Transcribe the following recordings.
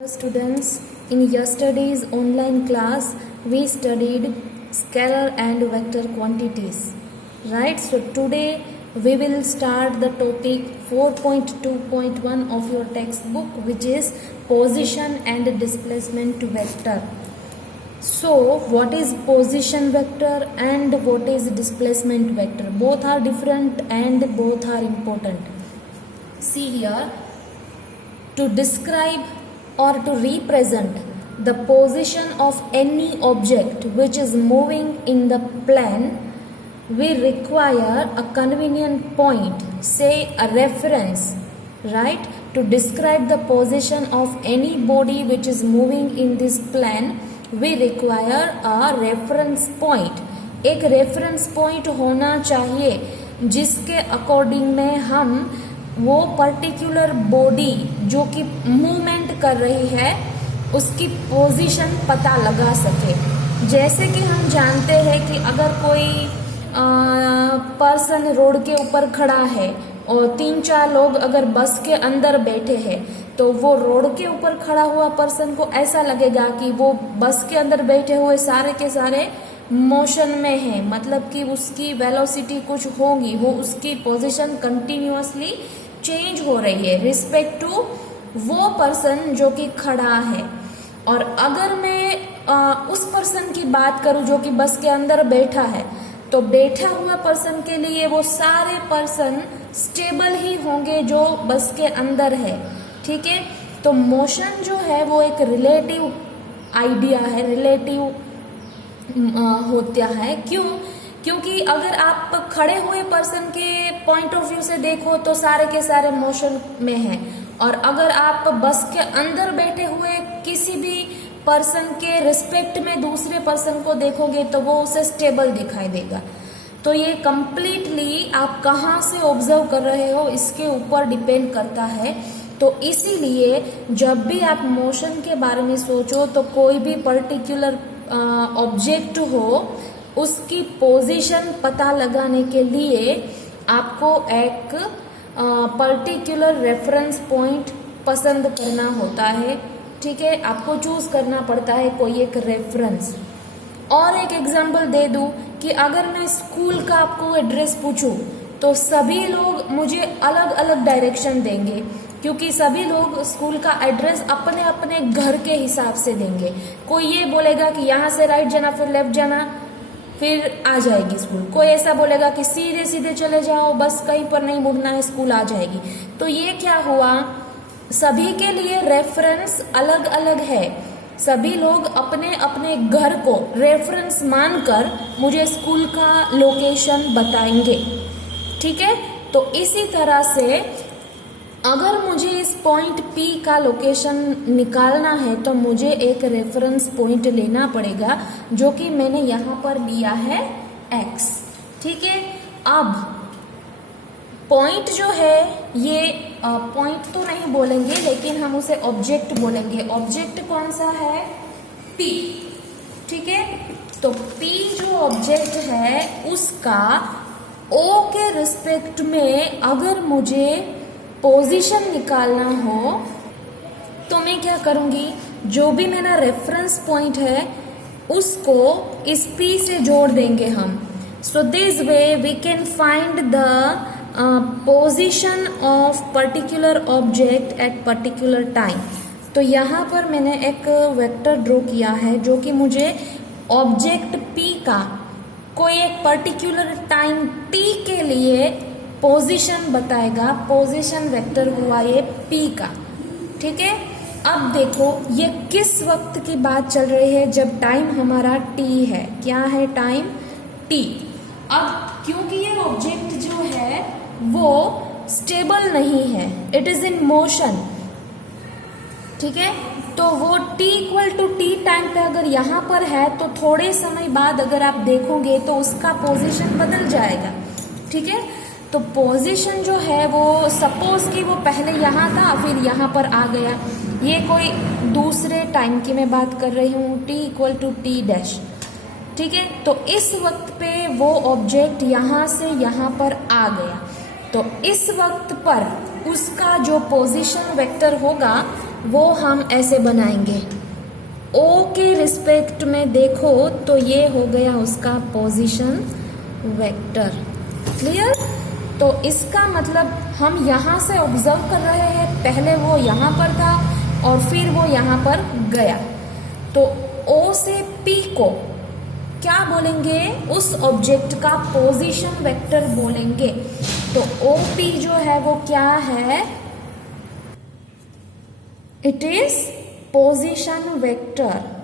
Students, in yesterday's online class, we studied scalar and vector quantities. Right? So today we will start the topic 4.2.1 of your textbook, which is position and displacement vector. So what is position vector and what is displacement vector? Both are different and both are important. See here, to describe or to represent the position of any object which is moving in the plane, we require a convenient point, say a reference, right? To describe the position of any body which is moving in this plane, we require a reference point. एक reference point होना चाहिए जिसके according में हम वो particular body जो कि movement कर रही है उसकी पोजीशन पता लगा सके। जैसे कि हम जानते हैं कि अगर कोई पर्सन रोड के ऊपर खड़ा है और 3-4 लोग अगर बस के अंदर बैठे हैं तो वो रोड के ऊपर खड़ा हुआ पर्सन को ऐसा लगेगा कि वो बस के अंदर बैठे हुए सारे के सारे मोशन में है, मतलब कि उसकी वेलोसिटी कुछ होगी, वो उसकी पोजीशन कंटिन्यूअसली चेंज हो रही है रिस्पेक्ट टू वो पर्सन जो कि खड़ा है। और अगर मैं उस पर्सन की बात करूं जो कि बस के अंदर बैठा है, तो बैठा हुआ पर्सन के लिए वो सारे पर्सन स्टेबल ही होंगे जो बस के अंदर है। ठीक है, तो मोशन जो है वो एक रिलेटिव आइडिया है, रिलेटिव होता है। क्योंकि अगर आप खड़े हुए पर्सन के पॉइंट ऑफ व्यू से देखो तो सारे के सारे मोशन में हैं, और अगर आप बस के अंदर बैठे हुए किसी भी पर्सन के रिस्पेक्ट में दूसरे पर्सन को देखोगे तो वो उसे स्टेबल दिखाई देगा। तो ये कंप्लीटली आप कहाँ से ऑब्जर्व कर रहे हो इसके ऊपर डिपेंड करता है। तो इसीलिए जब भी आप मोशन के बारे में सोचो तो कोई भी पर्टिकुलर ऑब्जेक्ट हो उसकी पोजीशन पता लगाने के लिए आपको एक पर्टिकुलर रेफरेंस पॉइंट पसंद करना होता है। ठीक है, आपको चूज करना पड़ता है कोई एक रेफरेंस। और एक एग्जांपल दे दूं कि अगर मैं स्कूल का आपको एड्रेस पूछूं तो सभी लोग मुझे अलग अलग डायरेक्शन देंगे, क्योंकि सभी लोग स्कूल का एड्रेस अपने अपने घर के हिसाब से देंगे। कोई ये बोलेगा कि यहाँ से राइट जाना, फिर लेफ्ट जाना, फिर आ जाएगी स्कूल। कोई ऐसा बोलेगा कि सीधे सीधे चले जाओ, बस कहीं पर नहीं मुड़ना है, स्कूल आ जाएगी। तो ये क्या हुआ, सभी के लिए रेफरेंस अलग अलग है। सभी लोग अपने अपने घर को रेफरेंस मानकर मुझे स्कूल का लोकेशन बताएंगे। ठीक है, तो इसी तरह से अगर मुझे इस पॉइंट P का लोकेशन निकालना है तो मुझे एक रेफरेंस पॉइंट लेना पड़ेगा जो कि मैंने यहाँ पर लिया है X। ठीक है, अब पॉइंट जो है ये पॉइंट तो नहीं बोलेंगे लेकिन हम उसे ऑब्जेक्ट बोलेंगे। ऑब्जेक्ट कौन सा है, P। ठीक है, तो P जो ऑब्जेक्ट है उसका O के रिस्पेक्ट में अगर मुझे पोजीशन निकालना हो तो मैं क्या करूंगी, जो भी मेरा रेफरेंस पॉइंट है उसको इस P से जोड़ देंगे हम। So this way we can find the position of particular object at particular time. तो यहाँ पर मैंने एक वेक्टर ड्रॉ किया है जो कि मुझे ऑब्जेक्ट P का कोई एक पर्टिकुलर टाइम T के लिए पोजीशन बताएगा। पोजीशन वेक्टर हुआ ये P का। ठीक है, अब देखो ये किस वक्त की बात चल रही है, जब टाइम हमारा T है। क्या है टाइम T। अब क्योंकि ये ऑब्जेक्ट जो है वो स्टेबल नहीं है, इट इज इन मोशन। ठीक है, तो वो T=T टाइम पे अगर यहाँ पर है तो थोड़े समय बाद अगर आप देखोगे तो उसका पोजीशन बदल जाएगा। ठीक है, तो पोजीशन जो है वो सपोज कि वो पहले यहाँ था फिर यहाँ पर आ गया। ये कोई दूसरे टाइम की मैं बात कर रही हूँ, T=T'। ठीक है, तो इस वक्त पे वो ऑब्जेक्ट यहाँ से यहाँ पर आ गया, तो इस वक्त पर उसका जो पोजीशन वेक्टर होगा वो हम ऐसे बनाएंगे। ओ के रिस्पेक्ट में देखो तो ये हो गया उसका पोजीशन वेक्टर। क्लियर? तो इसका मतलब हम यहाँ से ऑब्जर्व कर रहे हैं, पहले वो यहाँ पर था और फिर वो यहाँ पर गया। तो ओ से पी को क्या बोलेंगे? उस ऑब्जेक्ट का पोजीशन वेक्टर बोलेंगे। तो ओ पी जो है वो क्या है? It is position vector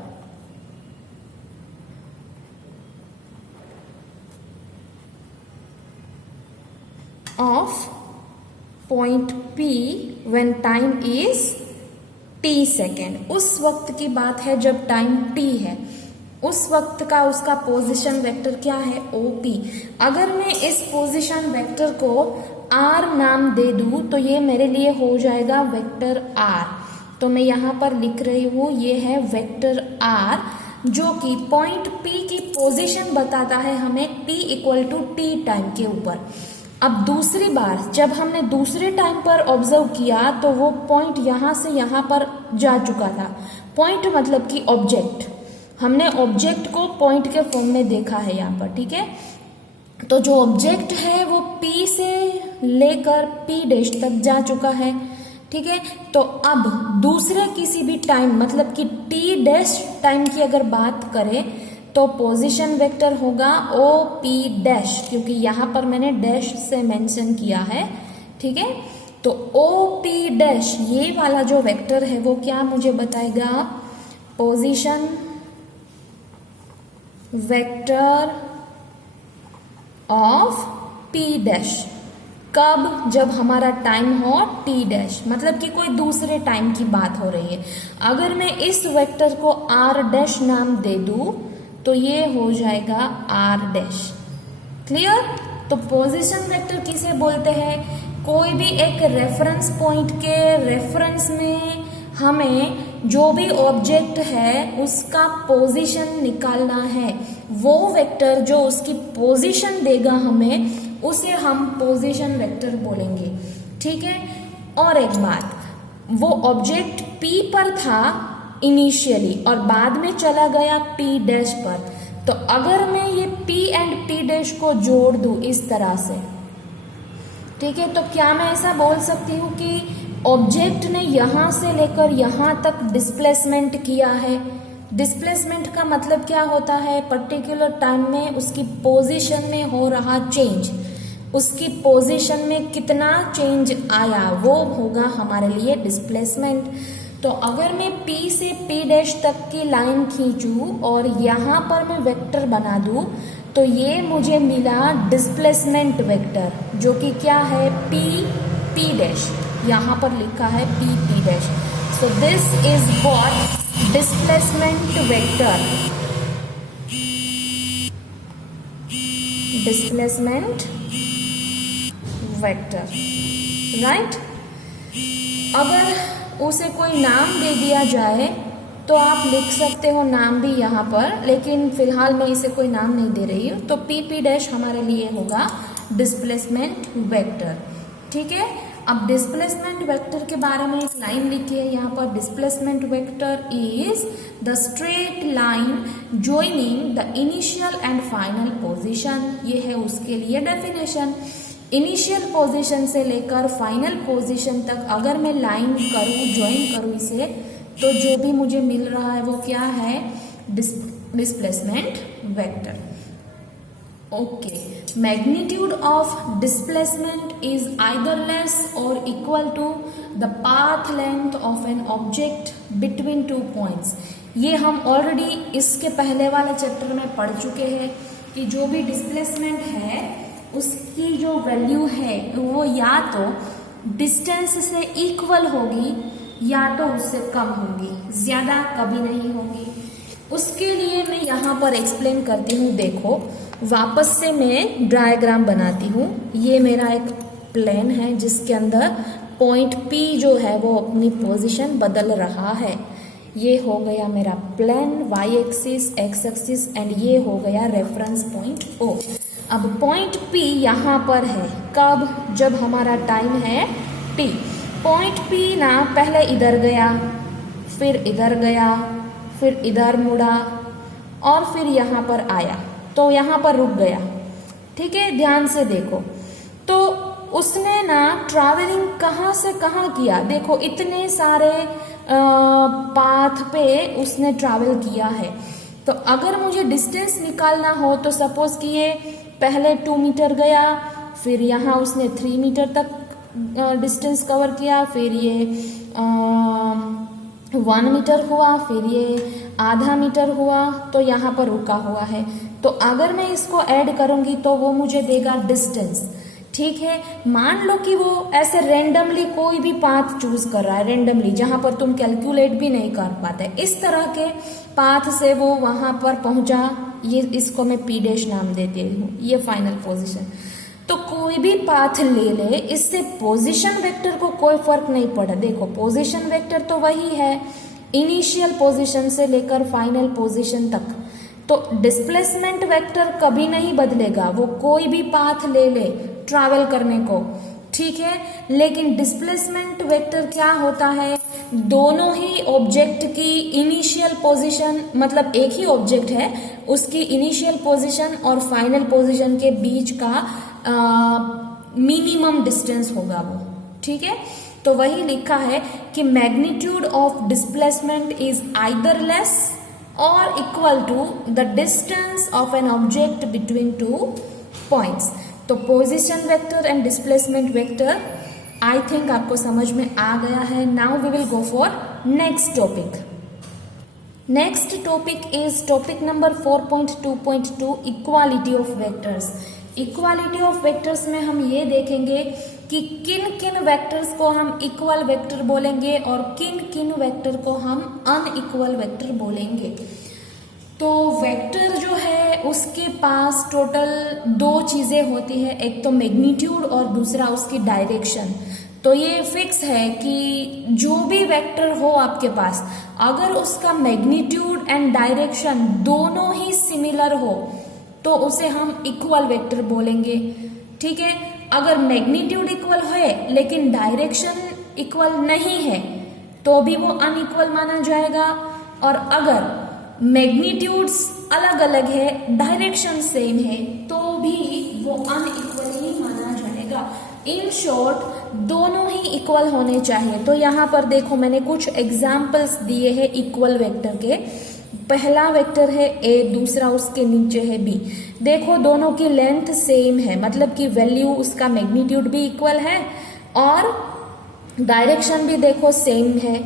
of point P when time is t second. उस वक्त की बात है जब टाइम t है, उस वक्त का उसका पोजीशन वेक्टर क्या है? OP। अगर मैं इस पोजीशन वेक्टर को R नाम दे दूं तो ये मेरे लिए हो जाएगा वेक्टर R। तो मैं यहाँ पर लिख रही हूँ, ये है वेक्टर R जो कि पॉइंट P की पोजीशन बताता है हमें t equal to t time के ऊपर। अब दूसरी बार जब हमने दूसरे टाइम पर ऑब्जर्व किया तो वो पॉइंट यहाँ से यहाँ पर जा चुका था। पॉइंट मतलब कि ऑब्जेक्ट, हमने ऑब्जेक्ट को पॉइंट के फॉर्म में देखा है यहाँ पर, ठीक है। तो जो ऑब्जेक्ट है वो P से लेकर P डैश तक जा चुका है, ठीक है। तो अब दूसरे किसी भी टाइम मतलब कि T डैश टाइम की अगर बात करें तो पोजीशन वेक्टर होगा OP डैश, क्योंकि यहाँ पर मैंने डैश से मेंशन किया है, ठीक है। तो OP डैश ये वाला जो वेक्टर है वो क्या मुझे बताएगा? Position vector of P dash. कब? जब हमारा टाइम हो T डैश, मतलब कि कोई दूसरे टाइम की बात हो रही है। अगर मैं इस वेक्टर को R डैश नाम दे दूं तो ये हो जाएगा R डैश। क्लियर? तो पोजीशन वेक्टर किसे बोलते हैं? कोई भी एक रेफरेंस पॉइंट के रेफरेंस में हमें जो भी ऑब्जेक्ट है उसका पोजीशन निकालना है। वो वेक्टर जो उसकी पोजीशन देगा हमें, उसे हम पोजीशन वेक्टर बोलेंगे, ठीक है। और एक बात, वो ऑब्जेक्ट P पर था इनिशियली और बाद में चला गया P डैश पर। तो अगर मैं ये P एंड P डैश को जोड़ दूं इस तरह से, ठीक है, तो क्या मैं ऐसा बोल सकती हूँ कि ऑब्जेक्ट ने यहाँ से लेकर यहाँ तक डिस्प्लेसमेंट किया है। डिस्प्लेसमेंट का मतलब क्या होता है? पर्टिकुलर टाइम में उसकी पोजीशन में हो रहा चेंज, उसकी पोजीशन में कितना चेंज आया, वो होगा हमारे लिए डिस्प्लेसमेंट। तो अगर मैं P से P डैश तक की लाइन खींचूं और यहाँ पर मैं वेक्टर बना दूं तो ये मुझे मिला डिस्प्लेसमेंट वेक्टर, जो कि क्या है? P डैश, यहाँ पर लिखा है P dash. So this is what displacement vector, displacement vector, right. अगर उसे कोई नाम दे दिया जाए तो आप लिख सकते हो नाम भी यहाँ पर, लेकिन फिलहाल मैं इसे कोई नाम नहीं दे रही हूँ। तो P डैश हमारे लिए होगा डिस्प्लेसमेंट वेक्टर, ठीक है। अब डिस्प्लेसमेंट वेक्टर के बारे में एक लाइन लिखी है यहाँ पर, displacement vector is the straight line joining the initial and final position. ये है उसके लिए डेफिनेशन। इनिशियल पोजीशन से लेकर फाइनल पोजीशन तक अगर मैं लाइन करूँ, ज्वाइन करूँ इसे, तो जो भी मुझे मिल रहा है वो क्या है? Displacement vector. Okay, magnitude of displacement is either less और equal to the path length of an object between two points. ये हम ऑलरेडी इसके पहले वाले चैप्टर में पढ़ चुके हैं कि जो भी डिस्प्लेसमेंट है उसकी जो वैल्यू है वो या तो डिस्टेंस से इक्वल होगी या तो उससे कम होगी, ज़्यादा कभी नहीं होगी। उसके लिए मैं यहाँ पर एक्सप्लेन करती हूँ। देखो, वापस से मैं डायग्राम बनाती हूँ। ये मेरा एक प्लेन है जिसके अंदर पॉइंट P जो है वो अपनी पोजीशन बदल रहा है। ये हो गया मेरा plane, y axis, x axis, and ये हो गया रेफरेंस पॉइंट O। अब पॉइंट P यहाँ पर है, कब? जब हमारा टाइम है T। पॉइंट P ना पहले इधर गया, फिर इधर गया, फिर इधर मुड़ा और फिर यहाँ पर आया, तो यहाँ पर रुक गया। ठीक है, ध्यान से देखो। तो उसने ना ट्रैवलिंग कहाँ से कहाँ किया, देखो इतने सारे पाथ पे उसने ट्रैवल किया है। तो अगर मुझे डिस्टेंस निकालना हो तो सपोज कि ये पहले 2 मीटर गया, फिर यहाँ उसने 3 मीटर तक डिस्टेंस कवर किया, फिर ये 1 मीटर हुआ, फिर ये आधा मीटर हुआ, तो यहाँ पर रुका हुआ है। तो अगर मैं इसको ऐड करूँगी तो वो मुझे देगा डिस्टेंस। ठीक है, मान लो कि वो ऐसे रेंडमली कोई भी पाथ चूज कर रहा है, रेंडमली, जहां पर तुम कैलकुलेट भी नहीं कर पाते, इस तरह के पाथ से वो वहां पर पहुंचा। ये इसको मैं पी डैश नाम देती हूँ, ये फाइनल पोजीशन। तो कोई भी पाथ ले ले, इससे पोजीशन वेक्टर को कोई फर्क नहीं पड़ा। देखो पोजीशन वेक्टर तो वही है, इनिशियल पोजीशन से लेकर फाइनल पोजीशन तक। तो डिस्प्लेसमेंट वेक्टर कभी नहीं बदलेगा, वो कोई भी पाथ ले ले ट्रैवल करने को। ठीक है, लेकिन डिस्प्लेसमेंट वेक्टर क्या होता है, दोनों ही ऑब्जेक्ट की इनिशियल पोजीशन, मतलब एक ही ऑब्जेक्ट है, उसकी इनिशियल पोजीशन और फाइनल पोजीशन के बीच का मिनिमम डिस्टेंस होगा वो। ठीक है, तो वही लिखा है कि magnitude of displacement is either less or equal to the distance of an object between two points। तो position vector and displacement vector I think आपको समझ में आ गया है। Now we will go for next topic. Next topic is topic number 4.2.2 equality of vectors. Equality of vectors में हम ये देखेंगे कि किन किन वेक्टर्स को हम इक्वल वेक्टर बोलेंगे और किन किन वेक्टर को हम अनइक्वल वेक्टर बोलेंगे। तो वेक्टर जो है उसके पास टोटल 2 चीजें होती है, एक तो मैग्नीट्यूड और दूसरा उसकी डायरेक्शन। तो ये फिक्स है कि जो भी वेक्टर हो आपके पास, अगर उसका मैग्नीट्यूड एंड डायरेक्शन दोनों ही सिमिलर हो तो उसे हम इक्वल वेक्टर बोलेंगे। ठीक है, अगर मैग्नीट्यूड इक्वल है लेकिन डायरेक्शन इक्वल नहीं है तो भी वो अनइक्वल माना जाएगा, और अगर मैग्नीट्यूड्स अलग अलग है, डायरेक्शन सेम है, तो भी वो अनइक्वल ही माना जाएगा। इन शॉर्ट दोनों ही इक्वल होने चाहिए। तो यहाँ पर देखो मैंने कुछ एग्जाम्पल्स दिए हैं इक्वल वेक्टर के। पहला वेक्टर है ए, दूसरा उसके नीचे है बी। देखो दोनों की लेंथ सेम है, मतलब कि वैल्यू उसका मैग्नीट्यूड भी इक्वल है और डायरेक्शन भी देखो सेम है।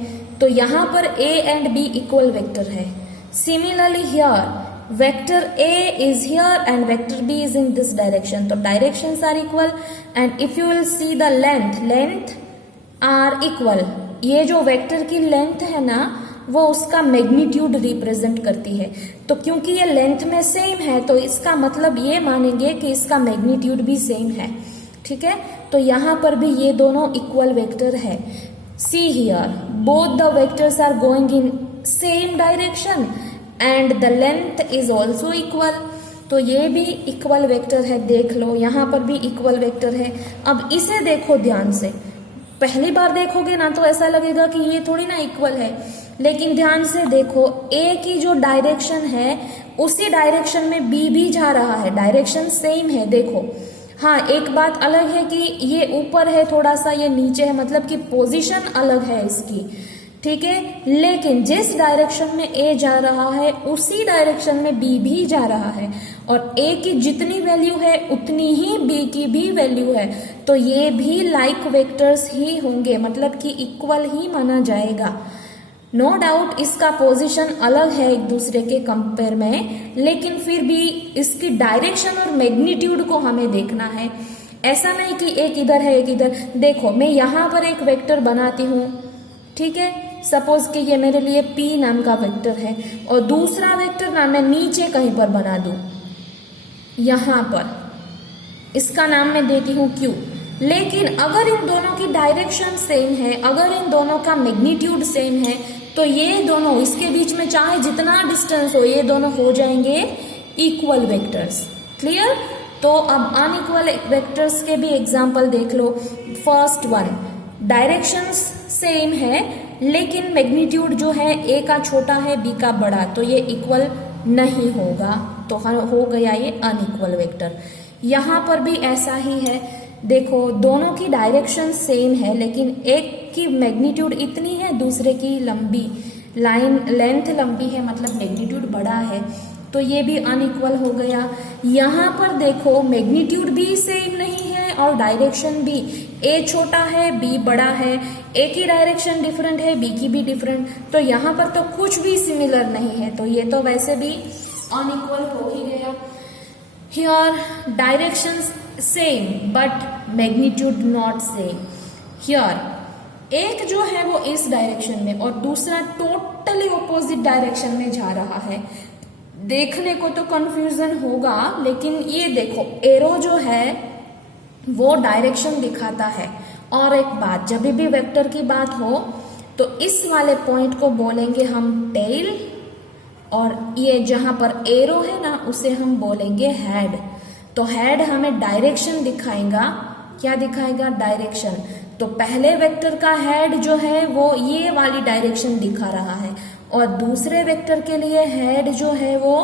तो यहाँ पर A and B equal vector है। Similarly here vector A is here and vector B is in this direction, तो directions are equal. And if you will see the length are equal. ये जो vector की length है ना, वो उसका magnitude represent करती है। तो क्योंकि ये लेंथ में सेम है तो इसका मतलब ये मानेंगे कि इसका मैग्नीट्यूड भी सेम है। ठीक है, तो यहाँ पर भी ये दोनों इक्वल वेक्टर है। See here both the vectors are going in same direction and the length is also equal. तो ये भी इक्वल वेक्टर है, देख लो यहाँ पर भी इक्वल वेक्टर है। अब इसे देखो ध्यान से, पहली बार देखोगे ना तो ऐसा लगेगा कि ये थोड़ी ना इक्वल है, लेकिन ध्यान से देखो ए की जो डायरेक्शन है उसी डायरेक्शन में बी भी जा रहा है, डायरेक्शन सेम है। देखो हाँ, एक बात अलग है कि ये ऊपर है थोड़ा सा, ये नीचे है, मतलब कि पोजीशन अलग है इसकी। ठीक है, लेकिन जिस डायरेक्शन में ए जा रहा है उसी डायरेक्शन में बी भी जा रहा है, और ए की जितनी वैल्यू है उतनी ही बी की भी वैल्यू है। तो ये भी लाइक वेक्टर्स ही होंगे, मतलब कि इक्वल ही माना जाएगा। नो डाउट इसका पोजीशन अलग है एक दूसरे के कंपेयर में, लेकिन फिर भी इसकी डायरेक्शन और मैग्नीट्यूड को हमें देखना है। ऐसा नहीं कि एक इधर है एक इधर। देखो मैं यहाँ पर एक वेक्टर बनाती हूँ, ठीक है, सपोज कि ये मेरे लिए P नाम का वेक्टर है, और दूसरा वेक्टर ना मैं नीचे कहीं पर बना दूं, यहाँ पर इसका नाम मैं देती हूँ Q। लेकिन अगर इन दोनों की डायरेक्शन सेम है, अगर इन दोनों का मैग्नीट्यूड सेम है, तो ये दोनों, इसके बीच में चाहे जितना डिस्टेंस हो, ये दोनों हो जाएंगे इक्वल वेक्टर्स। क्लियर? तो अब अनइक्वल वेक्टर्स के भी एग्जाम्पल देख लो। फर्स्ट वन, डायरेक्शंस सेम है लेकिन मैग्नीट्यूड जो है ए का छोटा है बी का बड़ा, तो ये इक्वल नहीं होगा, तो हो गया ये अनइक्वल वेक्टर। यहाँ पर भी ऐसा ही है, देखो दोनों की डायरेक्शन सेम है, लेकिन एक की मैग्नीट्यूड इतनी है, दूसरे की लंबी लेंथ लंबी है, मतलब मैग्नीट्यूड बड़ा है, तो ये भी अनइक्वल हो गया। यहाँ पर देखो मैग्नीट्यूड भी सेम नहीं है और डायरेक्शन भी, ए छोटा है बी बड़ा है, ए की डायरेक्शन डिफरेंट है बी की भी डिफरेंट, तो यहाँ पर तो कुछ भी सिमिलर नहीं है, तो ये तो वैसे भी अनइक्वल हो ही गया। Here direction same but magnitude not same. Here एक जो है वो इस डायरेक्शन में और दूसरा टोटली ऑपोजिट डायरेक्शन में जा रहा है। देखने को तो कंफ्यूजन होगा, लेकिन ये देखो एरो जो है वो डायरेक्शन दिखाता है। और एक बात, जब भी वेक्टर की बात हो तो इस वाले पॉइंट को बोलेंगे हम टेल, और ये जहां पर एरो है ना उसे हम बोलेंगे हेड। तो हेड हमें डायरेक्शन दिखाएगा, क्या दिखाएगा? डायरेक्शन। तो पहले वेक्टर का हेड जो है वो ये वाली डायरेक्शन दिखा रहा है, और दूसरे वेक्टर के लिए हेड जो है वो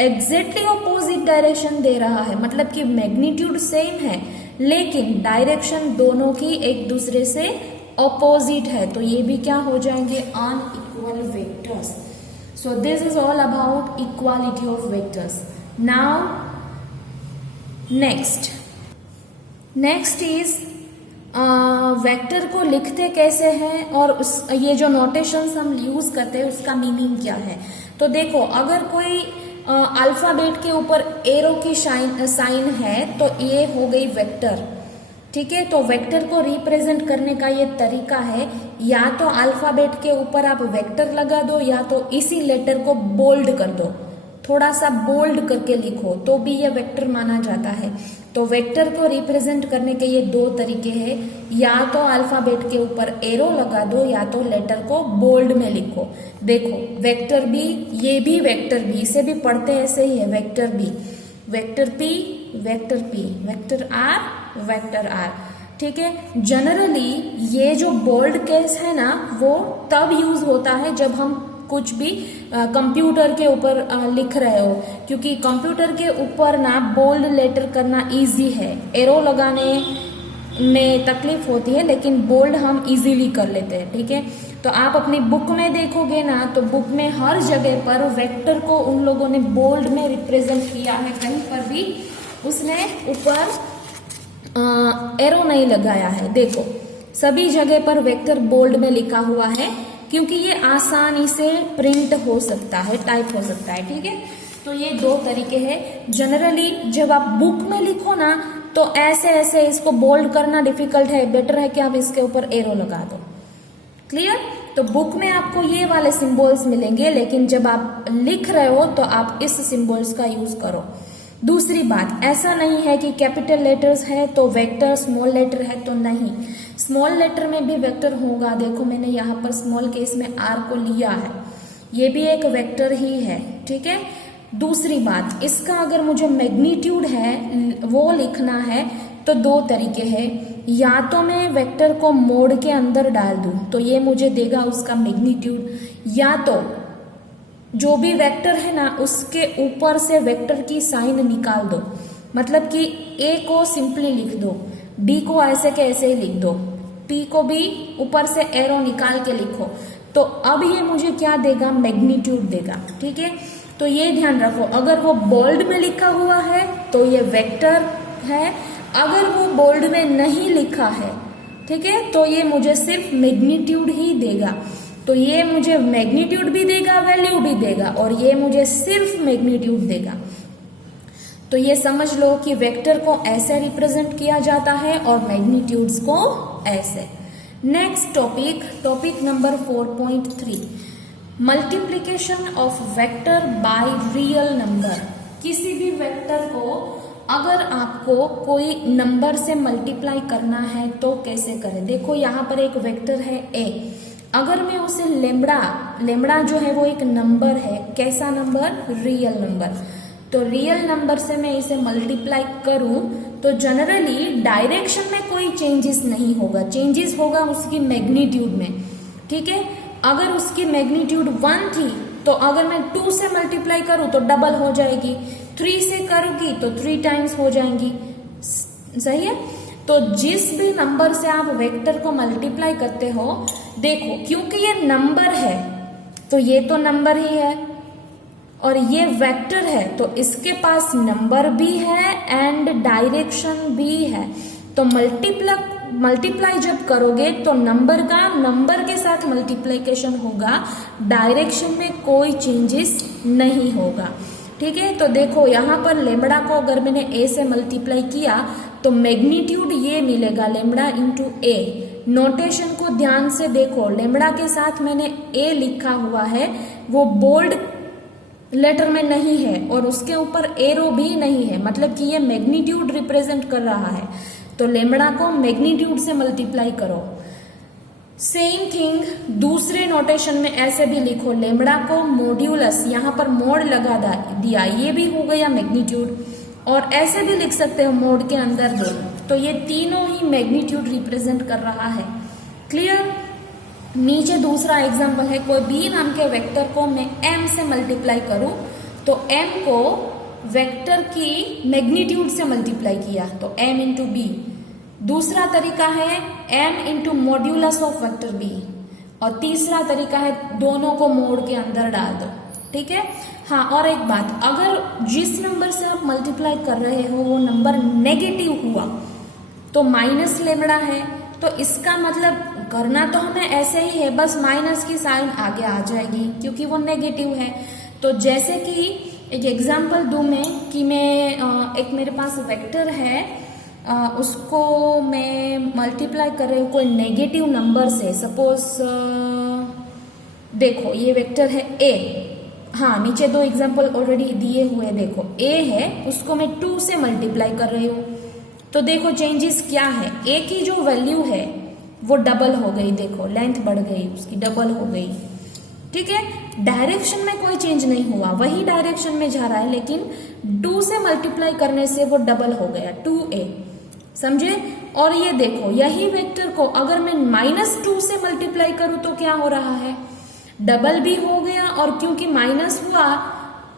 एग्जैक्टली ऑपोजिट डायरेक्शन दे रहा है। मतलब कि मैग्नीट्यूड सेम है लेकिन डायरेक्शन दोनों की एक दूसरे से ऑपोजिट है, तो ये भी क्या हो जाएंगे? Unequal vectors. So this is all about equality of vectors. Now next is vector को लिखते कैसे हैं और ये जो नोटेशंस हम यूज करते हैं उसका मीनिंग क्या है। तो देखो, अगर कोई अल्फाबेट के ऊपर एरो की साइन है तो ये हो गई वेक्टर, ठीक है। तो वेक्टर को रिप्रेजेंट करने का ये तरीका है, या तो अल्फाबेट के ऊपर आप वेक्टर लगा दो, या तो इसी लेटर को बोल्ड कर दो, थोड़ा सा बोल्ड करके लिखो, तो भी ये वेक्टर माना जाता है। तो वेक्टर को रिप्रेजेंट करने के ये दो तरीके हैं, या तो अल्फाबेट के ऊपर एरो लगा दो, या तो लेटर को बोल्ड में लिखो। देखो वेक्टर बी, ये भी वेक्टर बी, इसे भी पढ़ते ऐसे ही है, vector B, vector P, vector P, vector R, ठीक है। जनरली ये जो बोल्ड केस है ना वो तब यूज होता है जब हम कुछ भी कंप्यूटर के ऊपर लिख रहे हो, क्योंकि कंप्यूटर के ऊपर ना बोल्ड लेटर करना इजी है, एरो लगाने में तकलीफ होती है, लेकिन बोल्ड हम इजीली कर लेते हैं, ठीक है। तो आप अपनी बुक में देखोगे ना तो बुक में हर जगह पर वेक्टर को उन लोगों ने बोल्ड में रिप्रेजेंट किया है, कहीं पर भी उसने ऊपर एरो नहीं लगाया है। देखो सभी जगह पर वेक्टर बोल्ड में लिखा हुआ है, क्योंकि ये आसानी से प्रिंट हो सकता है, टाइप हो सकता है, ठीक है। तो ये दो तरीके हैं। जनरली जब आप बुक में लिखो ना तो ऐसे इसको बोल्ड करना डिफिकल्ट है, बेटर है कि आप इसके ऊपर एरो लगा दो। क्लियर? तो बुक में आपको ये वाले सिंबल्स मिलेंगे, लेकिन जब आप लिख रहे हो तो आप इस सिंबल्स का यूज करो। दूसरी बात, ऐसा नहीं है कि कैपिटल लेटर्स है तो वेक्टर, स्मॉल लेटर है तो नहीं, स्मॉल लेटर में भी वेक्टर होगा। देखो मैंने यहाँ पर स्मॉल केस में आर को लिया है, ये भी एक वेक्टर ही है, ठीक है। दूसरी बात, इसका अगर मुझे मैग्नीट्यूड है वो लिखना है तो दो तरीके हैं, या तो मैं वेक्टर को मोड के अंदर डाल दूं तो ये मुझे देगा उसका मैग्नीट्यूड, या तो जो भी वेक्टर है ना उसके ऊपर से वेक्टर की साइन निकाल दो। मतलब कि ए को सिंपली लिख दो, बी को ऐसे के ऐसे ही लिख दो, पी को भी ऊपर से एरो निकाल के लिखो, तो अब ये मुझे क्या देगा? मैग्नीट्यूड देगा, ठीक है। तो ये ध्यान रखो, अगर वो बोल्ड में लिखा हुआ है तो ये वेक्टर है, अगर वो बोल्ड में नहीं लिखा है, ठीक है, तो ये मुझे सिर्फ मैग्नीट्यूड ही देगा। तो ये मुझे मैग्नीट्यूड भी देगा, वैल्यू भी देगा, और ये मुझे सिर्फ मैग्नीट्यूड देगा। तो ये समझ लो कि वेक्टर को ऐसे रिप्रेजेंट किया जाता है और मैग्नीट्यूड्स को ऐसे। Next topic number 4.3, multiplication of vector by real number. किसी भी वेक्टर को अगर आपको कोई नंबर से मल्टीप्लाई करना है तो कैसे करें? देखो यहाँ पर एक वेक्टर है ए, अगर मैं उसे लेमड़ा जो है वो एक नंबर है, कैसा नंबर? Real number. तो रियल नंबर से मैं इसे मल्टीप्लाई करूं तो जनरली डायरेक्शन में कोई चेंजेस नहीं होगा, चेंजेस होगा उसकी मैग्नीट्यूड में, ठीक है। अगर उसकी मैग्नीट्यूड 1 थी तो अगर मैं 2 से मल्टीप्लाई करूं तो डबल हो जाएगी, 3 से करूंगी तो 3 टाइम्स हो जाएंगी। सही है। तो जिस भी नंबर से आप वेक्टर को मल्टीप्लाई करते हो, देखो क्योंकि ये नंबर है तो ये तो नंबर ही है और ये वेक्टर है तो इसके पास नंबर भी है एंड डायरेक्शन भी है। तो मल्टीप्लाई जब करोगे तो नंबर का नंबर के साथ मल्टीप्लिकेशन होगा, डायरेक्शन में कोई चेंजेस नहीं होगा। ठीक है। तो देखो यहाँ पर लेमड़ा को अगर मैंने ए से मल्टीप्लाई किया तो मैग्नीट्यूड ये मिलेगा लेमड़ा इंटू ए। नोटेशन को ध्यान से देखो, लेमड़ा के साथ मैंने ए लिखा हुआ है, वो बोल्ड लेटर में नहीं है और उसके ऊपर एरो भी नहीं है, मतलब कि ये मैग्नीट्यूड रिप्रेजेंट कर रहा है। तो लेमड़ा को मैग्नीट्यूड से मल्टीप्लाई करो। सेम थिंग दूसरे नोटेशन में ऐसे भी लिखो, लेमड़ा को मॉड्यूलस, यहाँ पर मोड लगा दिया, ये भी हो गया मैग्नीट्यूड, और ऐसे भी लिख सकते हो मोड के अंदर दो। तो ये तीनों ही मैग्नीट्यूड रिप्रेजेंट कर रहा है। क्लियर। नीचे दूसरा एग्जांपल है, कोई बी नाम के वेक्टर को मैं एम से मल्टीप्लाई करूं तो एम को वेक्टर की मैग्नीट्यूड से मल्टीप्लाई किया तो एम इंटू बी। दूसरा तरीका है M into modulus of vector B, और तीसरा तरीका है दोनों को मोड के अंदर डाल दो। ठीक है। हाँ, और एक बात, अगर जिस नंबर से आप मल्टीप्लाई कर रहे हो वो नंबर नेगेटिव हुआ तो माइनस लेमड़ा है, तो इसका मतलब करना तो हमें ऐसे ही है, बस माइनस की साइन आगे आ जाएगी क्योंकि वो नेगेटिव है। तो जैसे कि एक एग्जांपल दूं मैं कि मैं एक मेरे पास वेक्टर है, उसको मैं मल्टीप्लाई कर रही हूँ कोई नेगेटिव नंबर से। सपोज देखो ये वेक्टर है ए, हाँ नीचे दो एग्जांपल ऑलरेडी दिए हुए, देखो ए है, उसको मैं 2 से मल्टीप्लाई कर रही हूँ तो देखो चेंजेस क्या है, ए की जो वैल्यू है वो डबल हो गई, देखो लेंथ बढ़ गई उसकी, डबल हो गई। ठीक है। डायरेक्शन में कोई चेंज नहीं हुआ, वही डायरेक्शन में जा रहा है, लेकिन 2 से मल्टीप्लाई करने से वो डबल हो गया 2a। समझे। और ये देखो यही वेक्टर को अगर मैं -2 से मल्टीप्लाई करूं तो क्या हो रहा है, डबल भी हो गया, और क्योंकि माइनस हुआ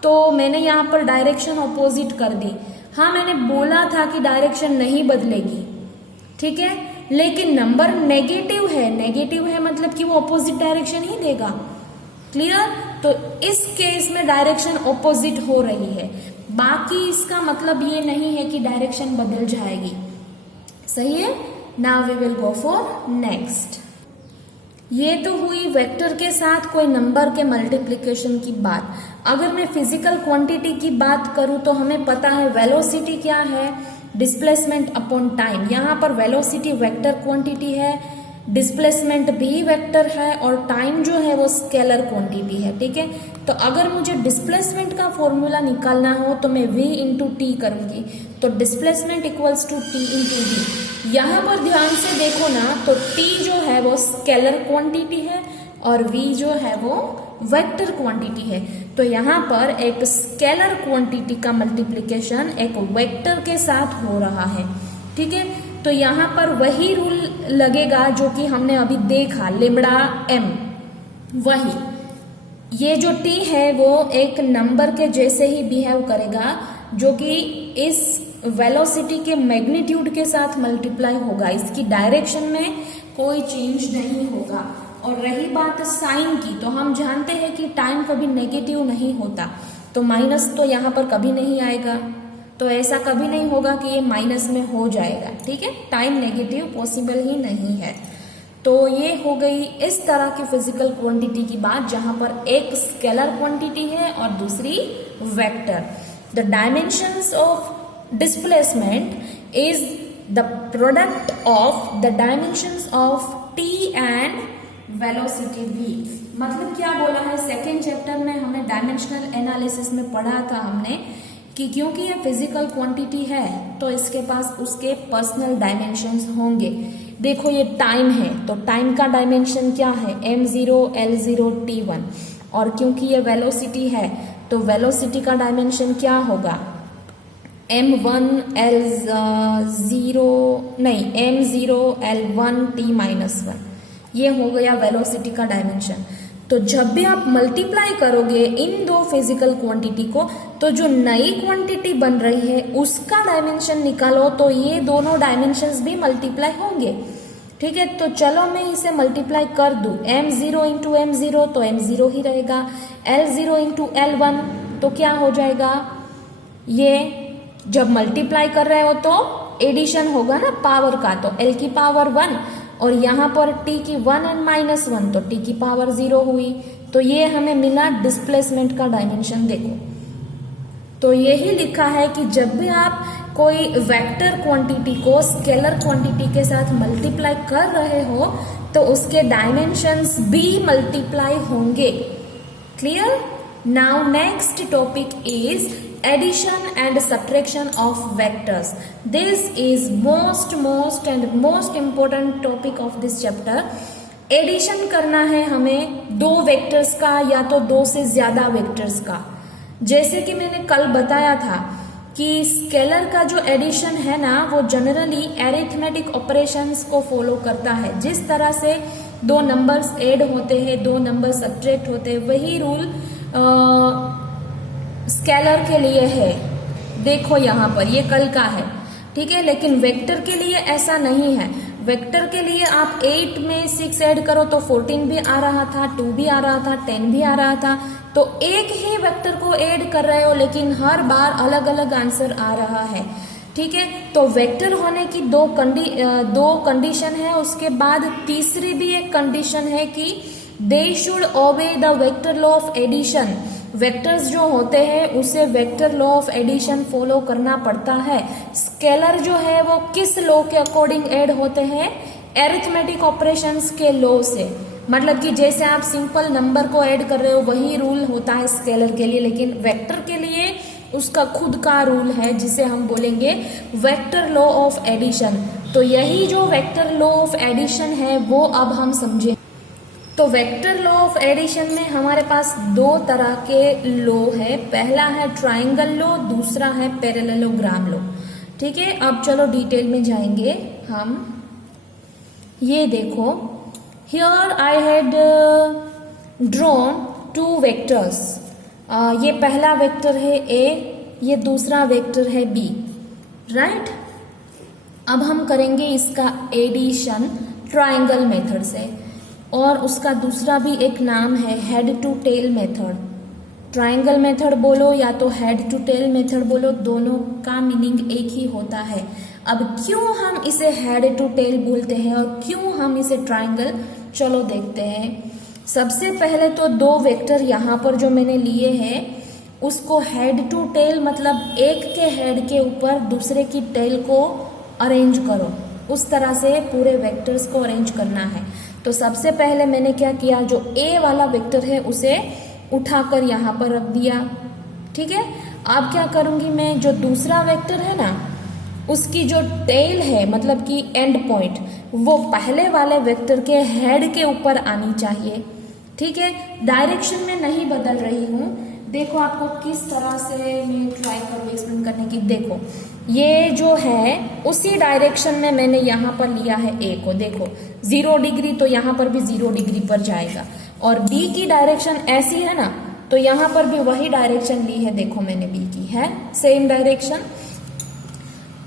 तो मैंने यहाँ पर डायरेक्शन ऑपोजिट कर दी। हाँ, मैंने बोला था कि डायरेक्शन नहीं बदलेगी, ठीक है, लेकिन नंबर नेगेटिव है मतलब कि वो ऑपोजिट डायरेक्शन ही देगा। क्लियर। तो इस केस में डायरेक्शन ऑपोजिट हो रही है, बाकी इसका मतलब ये नहीं है कि डायरेक्शन बदल जाएगी। सही है। Now we will go for next. ये तो हुई वेक्टर के साथ कोई नंबर के मल्टीप्लिकेशन की बात। अगर मैं फिजिकल क्वांटिटी की बात करूं तो हमें पता है वेलोसिटी क्या है, डिस्प्लेसमेंट अपॉन टाइम। यहाँ पर वेलोसिटी वेक्टर क्वांटिटी है, डिस्प्लेसमेंट भी वेक्टर है, और टाइम जो है वो स्केलर क्वांटिटी है। ठीक है। तो अगर मुझे डिस्प्लेसमेंट का फॉर्मूला निकालना हो तो मैं v इंटू टी करूंगी, तो displacement equals to T into V. यहाँ पर ध्यान से देखो ना, तो t जो है वो स्केलर क्वांटिटी है और v जो है वो वेक्टर क्वांटिटी है। तो यहाँ पर एक स्केलर क्वांटिटी का मल्टीप्लिकेशन एक वेक्टर के साथ हो रहा है। ठीक है। तो यहाँ पर वही रूल लगेगा जो कि हमने अभी देखा, लेमड़ा m, वही ये जो t है वो एक नंबर के जैसे ही बिहेव करेगा जो कि इस वेलोसिटी के मैग्नीट्यूड के साथ मल्टीप्लाई होगा, इसकी डायरेक्शन में कोई चेंज नहीं होगा। और रही बात साइन की, तो हम जानते हैं कि टाइम कभी नेगेटिव नहीं होता, तो माइनस तो यहाँ पर कभी नहीं आएगा, तो ऐसा कभी नहीं होगा कि ये माइनस में हो जाएगा। ठीक है। टाइम नेगेटिव पॉसिबल ही नहीं है। तो ये हो गई इस तरह की फिजिकल क्वांटिटी की बात, जहां पर एक स्केलर क्वांटिटी है और दूसरी vector. The dimensions of displacement is the product of the dimensions of T and velocity v। मतलब क्या बोला है, सेकेंड चैप्टर में हमने डायमेंशनल एनालिसिस में पढ़ा था हमने कि क्योंकि ये फिजिकल क्वांटिटी है तो इसके पास उसके पर्सनल डायमेंशंस होंगे। देखो ये टाइम है तो टाइम का डायमेंशन क्या है, m0 l0 t1, और क्योंकि ये वेलोसिटी है तो वेलोसिटी का डायमेंशन क्या होगा, m1 l0 नहीं m0 l1 t-1। ये हो गया वेलोसिटी का डायमेंशन। तो जब भी आप मल्टीप्लाई करोगे इन दो फिजिकल क्वांटिटी को, तो जो नई क्वांटिटी बन रही है उसका डायमेंशन निकालो, तो ये दोनों डायमेंशंस भी मल्टीप्लाई होंगे। ठीक है, तो चलो मैं इसे मल्टीप्लाई कर दूं। m0 इंटू m0 तो m0 ही रहेगा, l0 इंटू l1 तो क्या हो जाएगा, ये जब मल्टीप्लाई कर रहे हो तो एडिशन होगा ना पावर का, तो l की पावर 1 और यहाँ पर t की 1 एंड -1 तो t की पावर 0 हुई। तो ये हमें मिला डिस्प्लेसमेंट का डायमेंशन। देखो, तो यही लिखा है कि जब भी आप कोई वेक्टर क्वांटिटी को स्केलर क्वांटिटी के साथ मल्टीप्लाई कर रहे हो तो उसके डायमेंशंस भी मल्टीप्लाई होंगे। Clear? Now next topic is addition and subtraction of vectors. This is most and most important topic of this chapter. Addition करना है हमें दो वेक्टर्स का या तो दो से ज्यादा वेक्टर्स का। जैसे कि मैंने कल बताया था कि स्केलर का जो एडिशन है ना वो जनरली एरिथमेटिक ऑपरेशंस को फॉलो करता है। जिस तरह से दो नंबर्स ऐड होते हैं, दो नंबर्स सब्ट्रैक्ट होते हैं, वही रूल स्केलर के लिए है। देखो यहाँ पर ये कल का है, ठीक है, लेकिन वेक्टर के लिए ऐसा नहीं है। वेक्टर के लिए आप 8 में 6 ऐड करो तो 14 भी आ रहा था, 2 भी आ रहा था, 10 भी आ रहा था। तो एक ही वेक्टर को ऐड कर रहे हो लेकिन हर बार अलग अलग आंसर आ रहा है। ठीक है, तो वेक्टर होने की दो कंडीशन है। उसके बाद तीसरी भी एक कंडीशन है कि they should obey the vector law of addition. Vectors जो होते हैं उसे vector law of addition follow करना पड़ता है। स्केलर जो है वो किस लॉ के अकॉर्डिंग ऐड होते हैं? एरिथमेटिक ऑपरेशंस के लॉ से। मतलब कि जैसे आप सिंपल नंबर को ऐड कर रहे हो वही रूल होता है स्केलर के लिए, लेकिन वेक्टर के लिए उसका खुद का रूल है जिसे हम बोलेंगे वेक्टर लॉ ऑफ एडिशन। तो यही जो वेक्टर लॉ ऑफ एडिशन है वो अब हम समझें। तो वेक्टर लॉ ऑफ एडिशन में हमारे पास दो तरह के लॉ है। पहला है ट्राइंगल लॉ, दूसरा है पैरेललोग्राम लॉ। ठीक है, अब चलो डिटेल में जाएंगे हम। ये देखो, here I had drawn 2 vectors. ये पहला वेक्टर है A, ये दूसरा वेक्टर है B, राइट। अब हम करेंगे इसका एडिशन ट्राइंगल मेथड से, और उसका दूसरा भी एक नाम है head to tail method. Triangle method बोलो या तो हेड टू टेल मेथड बोलो, दोनों का मीनिंग एक ही होता है। अब क्यों हम इसे हेड टू टेल बोलते हैं और क्यों हम इसे ट्राइंगल, चलो देखते हैं। सबसे पहले तो दो वेक्टर यहाँ पर जो मैंने लिए हैं उसको हेड टू टेल मतलब एक के हेड के ऊपर दूसरे की टेल को अरेंज करो, उस तरह से पूरे वेक्टर्स को अरेंज करना है। तो सबसे पहले मैंने क्या किया, जो A वाला वेक्टर है उसे उठाकर यहाँ पर रख दिया। ठीक है, अब क्या करूंगी मैं, जो दूसरा वेक्टर है ना उसकी जो टेल है मतलब कि एंड पॉइंट वो पहले वाले वेक्टर के हेड के ऊपर आनी चाहिए। ठीक है, डायरेक्शन में नहीं बदल रही हूँ। देखो आपको किस तरह से मैं ट्राई करूँ एक्सप्लेन करने की। देखो ये जो है उसी डायरेक्शन में मैंने यहाँ पर लिया है A को। देखो 0 डिग्री तो यहाँ पर भी 0 डिग्री पर जाएगा, और B की डायरेक्शन ऐसी है ना, तो यहाँ पर भी वही डायरेक्शन ली है। देखो मैंने B की है सेम डायरेक्शन।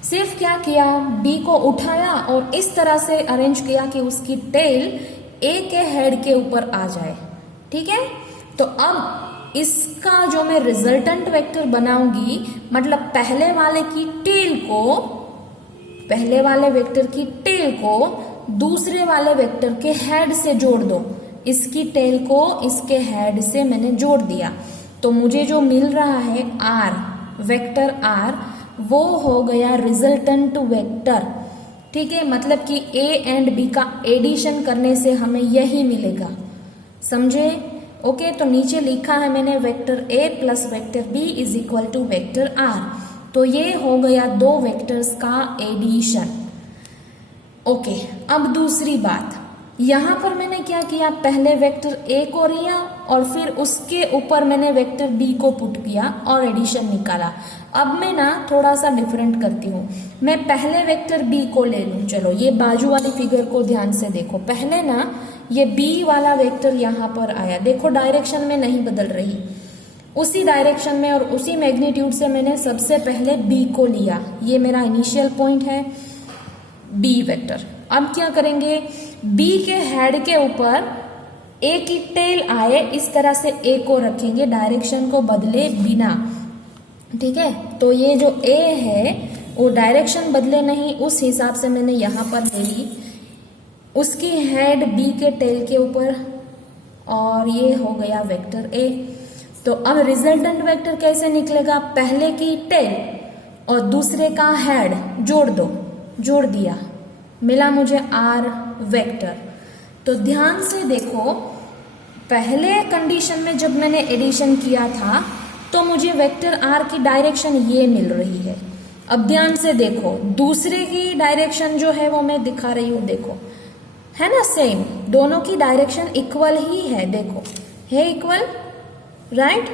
सिर्फ क्या किया, B को उठाया और इस तरह से अरेंज किया कि उसकी टेल A के हेड के ऊपर आ जाए। ठीक है, तो अब इसका जो मैं रिजल्टेंट वेक्टर बनाऊंगी मतलब पहले वाले वेक्टर की टेल को दूसरे वाले वेक्टर के हेड से जोड़ दो। इसकी टेल को इसके हेड से मैंने जोड़ दिया, तो मुझे जो मिल रहा है R, वेक्टर R, वो हो गया रिजल्टेंट वेक्टर। ठीक है, मतलब कि A एंड B का एडिशन करने से हमें यही मिलेगा। समझे? ओके, तो नीचे लिखा है मैंने vector A plus vector B is equal to vector R। तो ये हो गया दो वेक्टर्स का एडिशन। ओके, अब दूसरी बात, यहाँ पर मैंने क्या किया, पहले वेक्टर A को लिया और फिर उसके ऊपर मैंने वेक्टर B को पुट किया और एडिशन निकाला। अब मैं ना थोड़ा सा डिफरेंट करती हूँ। मैं पहले वेक्टर B को ले लूँ। चलो ये बाजू वाली फिगर को ध्यान से देखो। पहले ना ये बी वाला वेक्टर यहाँ पर आया, देखो डायरेक्शन में नहीं बदल रही, उसी डायरेक्शन में और उसी मैग्नीट्यूड से मैंने सबसे पहले बी को लिया, ये मेरा इनिशियल पॉइंट है बी वेक्टर। अब क्या करेंगे, बी के हेड के ऊपर ए की टेल आए इस तरह से ए को रखेंगे, डायरेक्शन को बदले बिना, ठीक है। तो ये जो ए है वो डायरेक्शन बदले नहीं, उस हिसाब से मैंने यहाँ पर ले ली, उसकी हेड बी के टेल के ऊपर, और ये हो गया वेक्टर ए। तो अब रिजल्टेंट वेक्टर कैसे निकलेगा, पहले की टेल और दूसरे का हेड जोड़ दो, जोड़ दिया, मिला मुझे आर वेक्टर। तो ध्यान से देखो, पहले कंडीशन में जब मैंने एडिशन किया था तो मुझे वेक्टर आर की डायरेक्शन ये मिल रही है। अब ध्यान से देखो, दूसरे की डायरेक्शन जो है वो मैं दिखा रही हूं, देखो है ना सेम, दोनों की डायरेक्शन इक्वल ही है, देखो है इक्वल, राइट।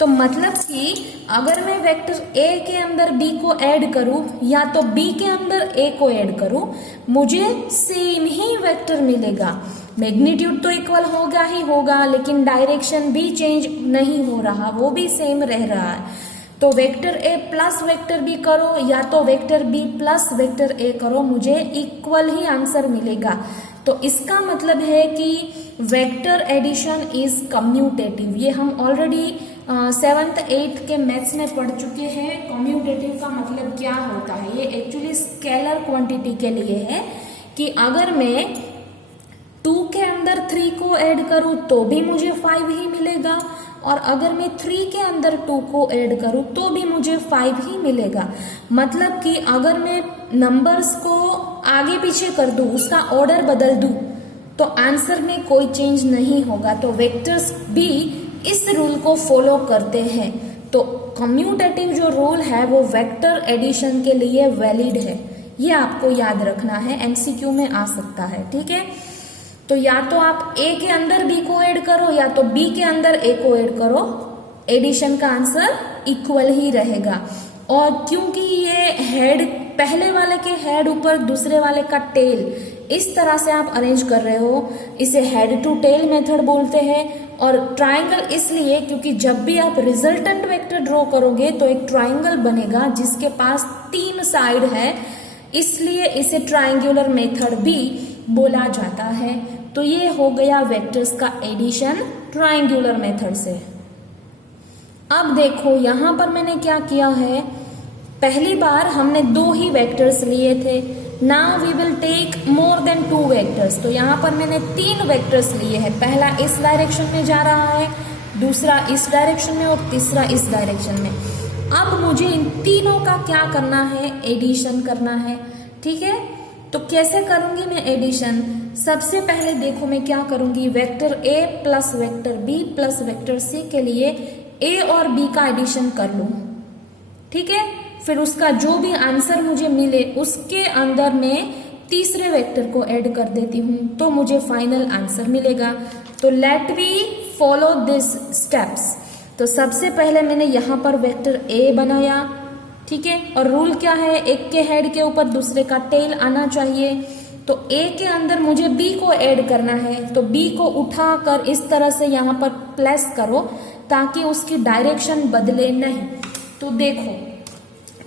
तो मतलब कि अगर मैं वेक्टर ए के अंदर बी को ऐड करूं या तो बी के अंदर ए को ऐड करूं, मुझे सेम ही वेक्टर मिलेगा। मैग्नीट्यूड तो इक्वल होगा ही होगा, लेकिन डायरेक्शन भी चेंज नहीं हो रहा, वो भी सेम रह रहा है। तो vector A plus vector B करो या तो vector B plus vector A करो, मुझे इक्वल ही आंसर मिलेगा। तो इसका मतलब है कि वेक्टर एडिशन इज कम्यूटेटिव। ये हम ऑलरेडी 7th 8th के मैथ्स में पढ़ चुके हैं। कम्यूटेटिव का मतलब क्या होता है, ये एक्चुअली स्केलर क्वांटिटी के लिए है कि अगर मैं 2 के अंदर 3 को ऐड करूं तो भी मुझे 5 ही मिलेगा, और अगर मैं 3 के अंदर 2 को ऐड करूं तो भी मुझे 5 ही मिलेगा। मतलब कि अगर मैं नंबर्स को आगे पीछे कर दूं, उसका ऑर्डर बदल दूं, तो आंसर में कोई चेंज नहीं होगा। तो वेक्टर्स भी इस रूल को फॉलो करते हैं। तो कम्यूटेटिव जो रूल है वो वेक्टर एडिशन के लिए वैलिड है, ये आपको याद रखना है, एमसीक्यू में आ सकता है, ठीक है। तो या तो आप ए के अंदर बी को ऐड करो या तो बी के अंदर ए को ऐड करो, एडिशन का आंसर इक्वल ही रहेगा। और क्योंकि ये हेड, पहले वाले के हेड ऊपर दूसरे वाले का टेल, इस तरह से आप अरेंज कर रहे हो, इसे हेड टू टेल मेथड बोलते हैं। और ट्राइंगल इसलिए क्योंकि जब भी आप रिजल्टेंट वेक्टर ड्रॉ करोगे तो एक ट्राइंगल बनेगा जिसके पास 3 साइड है, इसलिए इसे ट्राइंगुलर मेथड भी बोला जाता है। तो ये हो गया वेक्टर्स का एडिशन ट्राइंगुलर मेथड से। अब देखो यहां पर मैंने क्या किया है, पहली बार हमने 2 ही वेक्टर्स लिए थे, now we will take more than 2 vectors. तो यहाँ पर मैंने 3 वेक्टर्स लिए हैं, पहला इस डायरेक्शन में जा रहा है, दूसरा इस डायरेक्शन में और तीसरा इस डायरेक्शन में। अब मुझे इन तीनों का क्या करना है, एडिशन करना है, ठीक है। तो कैसे करूंगी मैं एडिशन, सबसे पहले देखो मैं क्या करूंगी, vector A plus vector B plus vector C के लिए ए और बी का एडिशन कर लूं, ठीक है। फिर उसका जो भी आंसर मुझे मिले उसके अंदर मैं तीसरे वेक्टर को ऐड कर देती हूं, तो मुझे फाइनल आंसर मिलेगा। तो let we follow this steps. तो सबसे पहले मैंने यहाँ पर वेक्टर ए बनाया, ठीक है, और रूल क्या है, एक के हेड के ऊपर दूसरे का टेल आना चाहिए। तो ए के अंदर मुझे बी को ऐड करना है, तो बी को उठाकर इस तरह से यहाँ पर प्लेस करो ताकि उसकी डायरेक्शन बदले नहीं। तो देखो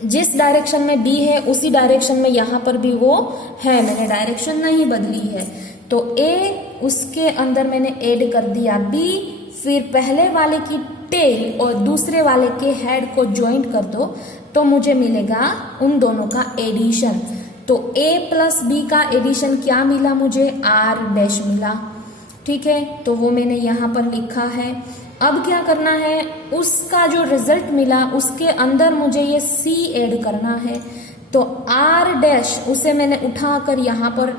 जिस डायरेक्शन में बी है उसी डायरेक्शन में यहाँ पर भी वो है, मैंने डायरेक्शन नहीं बदली है। तो ए, उसके अंदर मैंने ऐड कर दिया बी, फिर पहले वाले की टेल और दूसरे वाले के हेड को ज्वाइंट कर दो तो मुझे मिलेगा उन दोनों का एडिशन। तो ए प्लस बी का एडिशन क्या मिला मुझे, आर डैश मिला, ठीक है। तो वो मैंने यहाँ पर लिखा है। अब क्या करना है, उसका जो रिजल्ट मिला उसके अंदर मुझे ये सी ऐड करना है। तो आर डैश उसे मैंने उठाकर यहाँ पर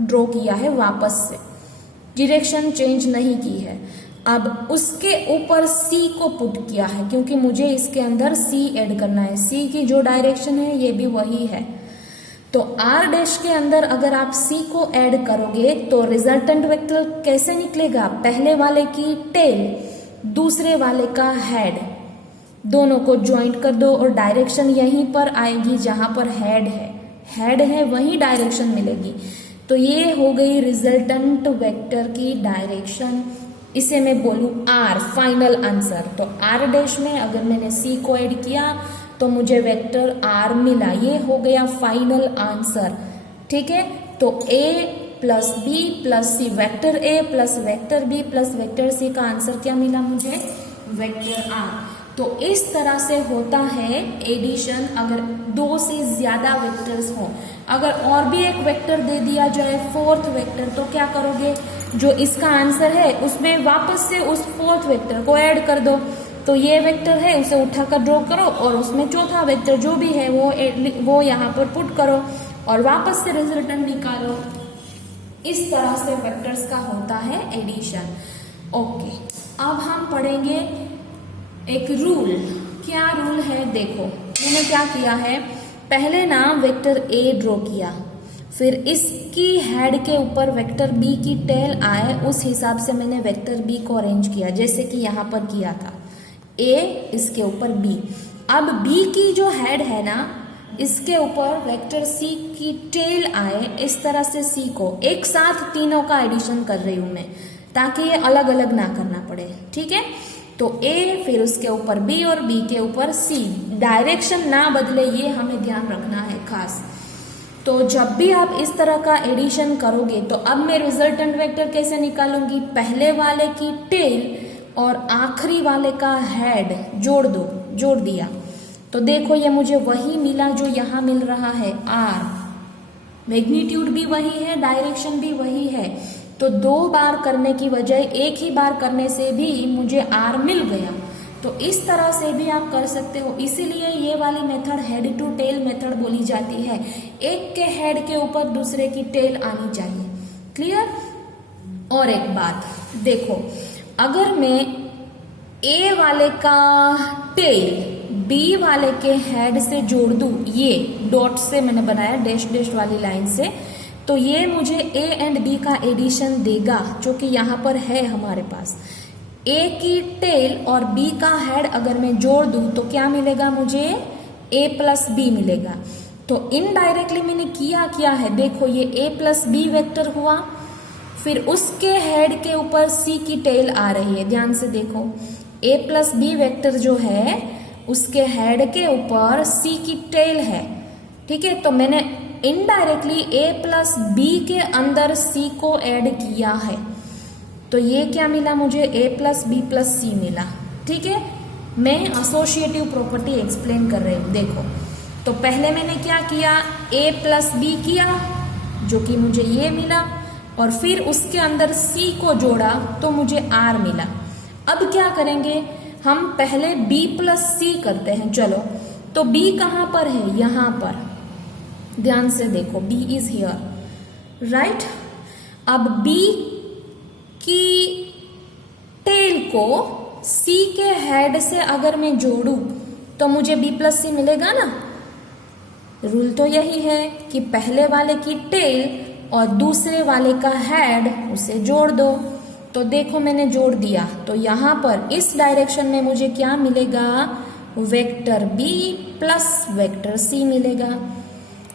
ड्रॉ किया है, वापस से डायरेक्शन चेंज नहीं की है। अब उसके ऊपर सी को पुट किया है क्योंकि मुझे इसके अंदर सी ऐड करना है, सी की जो डायरेक्शन है ये भी वही है। तो आर डैश के अंदर अगर आप सी को ऐड करोगे तो रिजल्टेंट वेक्टर कैसे निकलेगा, पहले वाले की टेल दूसरे वाले का हेड, दोनों को ज्वाइंट कर दो और डायरेक्शन यहीं पर आएगी जहां पर हेड है वहीं डायरेक्शन मिलेगी। तो ये हो गई रिजल्टेंट वेक्टर की डायरेक्शन। इसे मैं बोलूँ आर, फाइनल आंसर। तो आर डैश में अगर मैंने सी को ऐड किया तो मुझे वेक्टर आर मिला, ये हो गया फाइनल आंसर। ठीक है, तो A plus B plus C, vector A plus vector B plus vector C का आंसर क्या मिला मुझे? Vector R. तो इस तरह से होता है एडिशन अगर दो से ज्यादा वेक्टर्स हो। अगर और भी एक वेक्टर दे दिया जाए, फोर्थ वेक्टर, तो क्या करोगे? जो इसका आंसर है उसमें वापस से उस फोर्थ वेक्टर को ऐड कर दो। तो ये वेक्टर है उसे उठाकर ड्रॉ करो और उसमें चौथा वेक्टर जो भी है वो यहाँ पर पुट करो और वापस से रिजल्टेंट निकालो। इस तरह से वेक्टर्स का होता है एडिशन। ओके, अब हम पढ़ेंगे एक रूल। क्या रूल है? देखो मैंने क्या किया है, पहले ना वेक्टर ए ड्रॉ किया, फिर इसकी हेड के ऊपर वेक्टर बी की टेल आए उस हिसाब से मैंने वेक्टर बी को अरेंज किया, जैसे कि यहाँ पर किया था, ए इसके ऊपर बी। अब बी की जो हेड है ना, इसके ऊपर वेक्टर सी की टेल आए, इस तरह से सी को एक साथ तीनों का एडिशन कर रही हूं मैं, ताकि ये अलग अलग ना करना पड़े। ठीक है, तो ए फिर उसके ऊपर बी और बी के ऊपर सी, डायरेक्शन ना बदले, ये हमें ध्यान रखना है खास। तो जब भी आप इस तरह का एडिशन करोगे तो अब मैं रिजल्टेंट वेक्टर कैसे निकालूंगी? पहले वाले की टेल और आखिरी वाले का हेड जोड़ दो, जोड़ दिया तो देखो ये मुझे वही मिला जो यहाँ मिल रहा है, आर। मैग्नीट्यूड भी वही है, डायरेक्शन भी वही है। तो दो बार करने की बजाय एक ही बार करने से भी मुझे आर मिल गया। तो इस तरह से भी आप कर सकते हो, इसीलिए ये वाली method head to tail method बोली जाती है। एक के हेड के ऊपर दूसरे की टेल आनी चाहिए। क्लियर? और एक बात देखो, अगर मैं ए वाले का टेल बी वाले के हेड से जोड़ दूं, ये डॉट से मैंने बनाया, डैश डैश वाली लाइन से, तो ये मुझे ए एंड बी का एडिशन देगा, जो कि यहाँ पर है हमारे पास। ए की टेल और बी का हेड अगर मैं जोड़ दूं तो क्या मिलेगा मुझे? ए प्लस बी मिलेगा। तो इनडायरेक्टली मैंने क्या है, देखो ये ए प्लस बी वेक्टर हुआ, फिर उसके हेड के ऊपर सी की टेल आ रही है। ध्यान से देखो, ए प्लस बी वेक्टर जो है उसके हेड के ऊपर सी की टेल है। ठीक है, तो मैंने इनडायरेक्टली ए प्लस बी के अंदर सी को ऐड किया है, तो ये क्या मिला मुझे? ए प्लस बी प्लस सी मिला। ठीक है, मैं एसोसिएटिव प्रॉपर्टी एक्सप्लेन कर रही हूँ। देखो, तो पहले मैंने क्या किया, ए प्लस बी किया, जो कि मुझे ये मिला, और फिर उसके अंदर सी को जोड़ा तो मुझे आर मिला। अब क्या करेंगे हम? पहले बी प्लस सी करते हैं। चलो, तो बी कहाँ पर है? यहाँ पर। ध्यान से देखो, बी इज हियर, राइट। अब बी की टेल को सी के हेड से अगर मैं जोड़ू तो मुझे बी प्लस सी मिलेगा ना। रूल तो यही है कि पहले वाले की टेल और दूसरे वाले का हेड उसे जोड़ दो। तो देखो मैंने जोड़ दिया, तो यहाँ पर इस डायरेक्शन में मुझे क्या मिलेगा? Vector B plus vector C मिलेगा।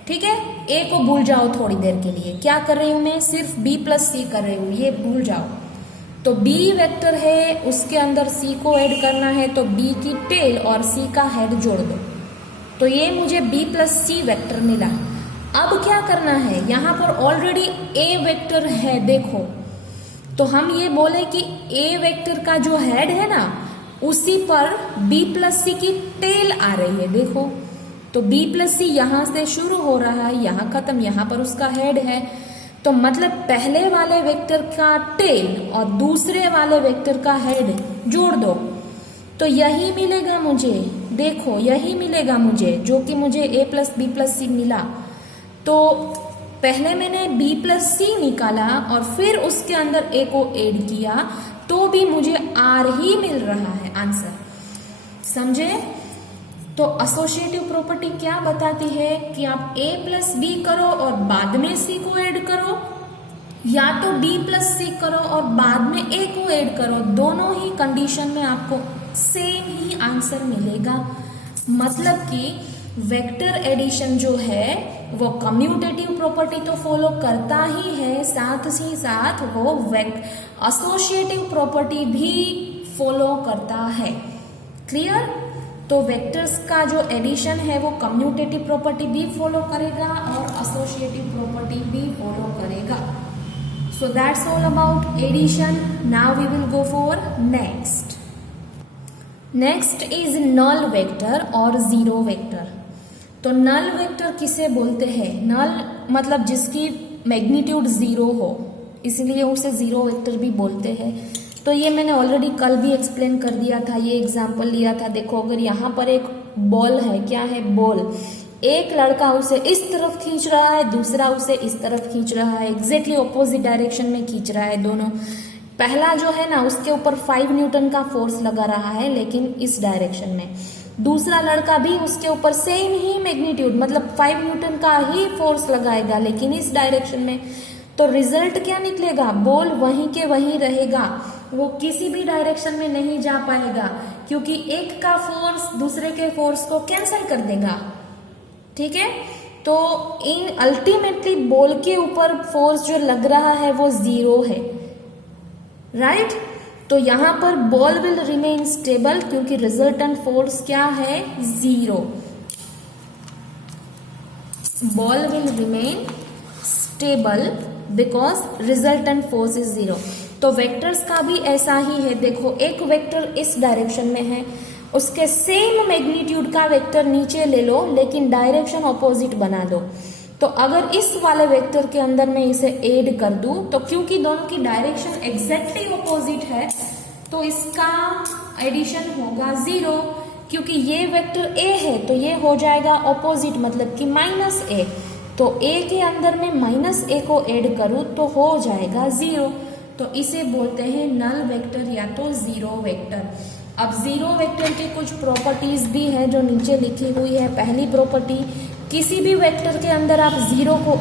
ठीक है, ए को भूल जाओ थोड़ी देर के लिए, क्या कर रही हूं मैं? सिर्फ बी प्लस सी कर रही हूँ, ये भूल जाओ। तो बी वेक्टर है, उसके अंदर सी को ऐड करना है, तो बी की टेल और सी का हेड जोड़ दो, तो ये मुझे बी प्लस सी वेक्टर मिला। अब क्या करना है? यहाँ पर ऑलरेडी ए वेक्टर है, देखो, तो हम ये बोले कि ए वेक्टर का जो हेड है ना, उसी पर बी प्लस सी की टेल आ रही है। देखो, तो बी प्लस सी यहाँ से शुरू हो रहा है, यहाँ खत्म, यहाँ पर उसका हेड है। तो मतलब पहले वाले वेक्टर का टेल और दूसरे वाले वेक्टर का हेड जोड़ दो, तो यही मिलेगा मुझे। देखो, यही मिलेगा मुझे, जो कि मुझे ए प्लस बी प्लस सी मिला। तो पहले मैंने बी प्लस सी निकाला और फिर उसके अंदर ए को ऐड किया, तो भी मुझे आर ही मिल रहा है आंसर। समझे? तो एसोसिएटिव प्रॉपर्टी क्या बताती है कि आप ए प्लस बी करो और बाद में सी को ऐड करो, या तो बी प्लस सी करो और बाद में ए को ऐड करो। दोनों ही कंडीशन में आपको सेम ही आंसर मिलेगा। मतलब कि वेक्टर एडिशन जो है वो कम्यूटेटिव प्रॉपर्टी तो फॉलो करता ही है, साथ ही साथ वो एसोसिएटिव प्रॉपर्टी भी फॉलो करता है। क्लियर? तो वेक्टर्स का जो एडिशन है वो कम्यूटेटिव प्रॉपर्टी भी फॉलो करेगा और एसोसिएटिव प्रॉपर्टी भी फॉलो करेगा। So that's all about addition. Now we will go for next. Next is null vector और जीरो वेक्टर। तो नल वेक्टर किसे बोलते हैं? नल मतलब जिसकी मैग्नीट्यूड जीरो हो, इसलिए उसे जीरो वेक्टर भी बोलते हैं। तो ये मैंने ऑलरेडी कल भी एक्सप्लेन कर दिया था, ये एग्जांपल लिया था। देखो अगर यहाँ पर एक बॉल है, क्या है? बॉल। एक लड़का उसे इस तरफ खींच रहा है, दूसरा उसे इस तरफ खींच रहा है, एग्जैक्टली ऑपोजिट डायरेक्शन में खींच रहा है दोनों। पहला जो है ना, उसके ऊपर 5 न्यूटन का फोर्स लगा रहा है लेकिन इस डायरेक्शन में। दूसरा लड़का भी उसके ऊपर सेम ही मैग्नीट्यूड मतलब 5 न्यूटन का ही फोर्स लगाएगा लेकिन इस डायरेक्शन में। तो रिजल्ट क्या निकलेगा? बॉल वहीं के वहीं रहेगा, वो किसी भी डायरेक्शन में नहीं जा पाएगा क्योंकि एक का फोर्स दूसरे के फोर्स को कैंसिल कर देगा। ठीक है? तो इन अल्टीमेटली बॉल के ऊपर फोर्स जो लग रहा है वो जीरो है, राइट? तो यहां पर बॉल विल रिमेन स्टेबल क्योंकि रिजल्टेंट फोर्स क्या है? Zero. Ball will remain stable because resultant force is zero. तो वेक्टर्स का भी ऐसा ही है। देखो एक वेक्टर इस डायरेक्शन में है, उसके सेम मैग्नीट्यूड का वेक्टर नीचे ले लो लेकिन डायरेक्शन ऑपोजिट बना दो। तो अगर इस वाले वेक्टर के अंदर मैं इसे ऐड कर दूं तो क्योंकि दोनों की डायरेक्शन एग्जैक्टली ऑपोजिट है तो इसका एडिशन होगा जीरो। क्योंकि ये वेक्टर ए है तो ये हो जाएगा ऑपोजिट मतलब कि माइनस ए। तो ए के अंदर में माइनस ए को ऐड करूं तो हो जाएगा जीरो। तो इसे बोलते हैं नल वेक्टर या तो जीरो वेक्टर। अब जीरो वेक्टर के कुछ प्रॉपर्टीज भी है जो नीचे लिखी हुई है। पहली प्रॉपर्टी, किसी भी वेक्टर के अंदर आप जीरो को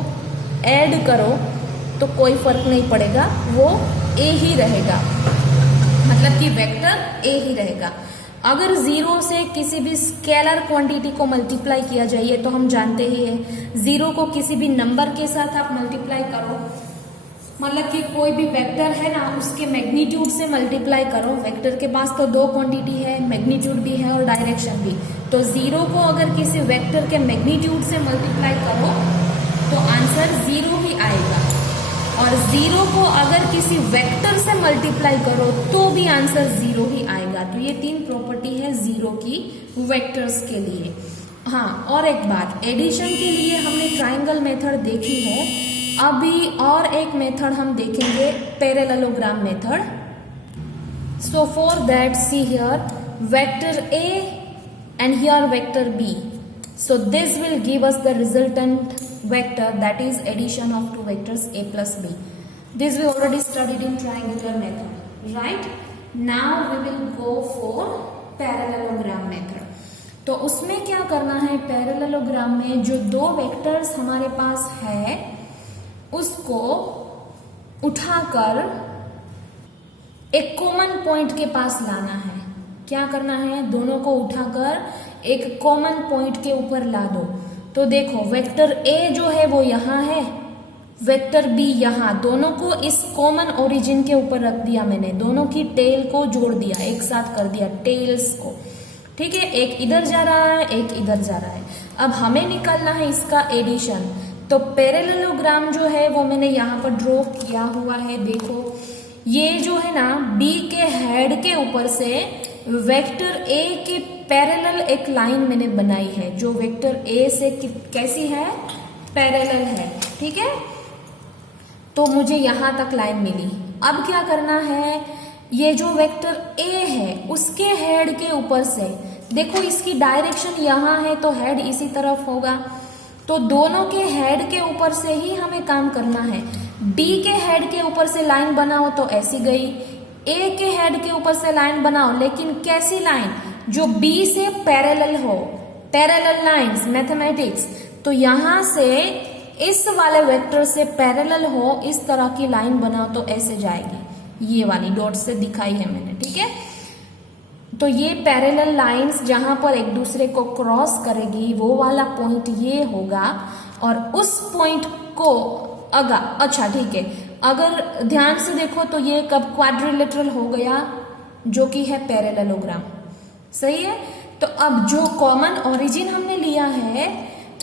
ऐड करो तो कोई फर्क नहीं पड़ेगा, वो ए ही रहेगा, मतलब कि वेक्टर ए ही रहेगा। अगर जीरो से किसी भी स्केलर क्वांटिटी को मल्टीप्लाई किया जाए तो हम जानते ही है, जीरो को किसी भी नंबर के साथ आप मल्टीप्लाई करो, मतलब कि कोई भी वेक्टर है ना उसके मैग्नीट्यूड से मल्टीप्लाई करो। वेक्टर के पास तो दो क्वांटिटी है, मैग्नीट्यूड भी है और डायरेक्शन भी। तो जीरो को अगर किसी वेक्टर के मैग्नीट्यूड से मल्टीप्लाई करो तो आंसर जीरो ही आएगा, और जीरो को अगर किसी वेक्टर से मल्टीप्लाई करो तो भी आंसर जीरो ही आएगा। तो ये तीन प्रॉपर्टी है जीरो की वेक्टर्स के लिए। हाँ, और एक बात, एडिशन के लिए हमने ट्राइंगल मेथड देखी है, अभी और एक मेथड हम देखेंगे, parallelogram method. So for that see here vector A and here vector B. So this will give us the resultant vector, that is addition of two vectors a plus b. This we already studied in triangular method, right? Now we will go for parallelogram method. तो उसमें क्या करना है, parallelogram में जो दो vectors हमारे पास है उसको उठाकर एक कॉमन पॉइंट के पास लाना है। क्या करना है, दोनों को उठाकर एक कॉमन पॉइंट के ऊपर ला दो। तो देखो वेक्टर ए जो है वो यहाँ है, वेक्टर बी यहाँ, दोनों को इस कॉमन ओरिजिन के ऊपर रख दिया मैंने, दोनों की टेल को जोड़ दिया, एक साथ कर दिया टेल्स को। ठीक है, एक इधर जा रहा है एक इधर जा रहा है। अब हमें निकालना है इसका एडिशन। तो पैरेललोग्राम जो है वो मैंने यहाँ पर ड्रॉ किया हुआ है। देखो ये जो है ना बी के हेड के ऊपर से वेक्टर ए के पैरेलल एक लाइन मैंने बनाई है जो वेक्टर ए से कैसी है, पैरेलल है। ठीक है, तो मुझे यहां तक लाइन मिली। अब क्या करना है, ये जो वेक्टर ए है उसके हेड के ऊपर से, देखो इसकी डायरेक्शन यहाँ है तो हेड इसी तरफ होगा, तो दोनों के हेड के ऊपर से ही हमें काम करना है। बी के हेड के ऊपर से लाइन बनाओ तो ऐसी गई, ए के हेड के ऊपर से लाइन बनाओ, लेकिन कैसी लाइन, जो बी से पैरेलल हो, पैरेलल लाइंस मैथमेटिक्स। तो यहां से इस वाले वेक्टर से पैरेलल हो, इस तरह की लाइन बनाओ तो ऐसे जाएगी, ये वाली डॉट से दिखाई है मैंने। ठीक है, तो ये पैरेलल लाइंस जहां पर एक दूसरे को क्रॉस करेगी वो वाला पॉइंट ये होगा, और उस पॉइंट को अच्छा ठीक है, अगर ध्यान से देखो तो ये कब क्वाड्रिलेटरल हो गया, जो कि है पैरेललोग्राम। सही है। तो अब जो कॉमन ओरिजिन हमने लिया है,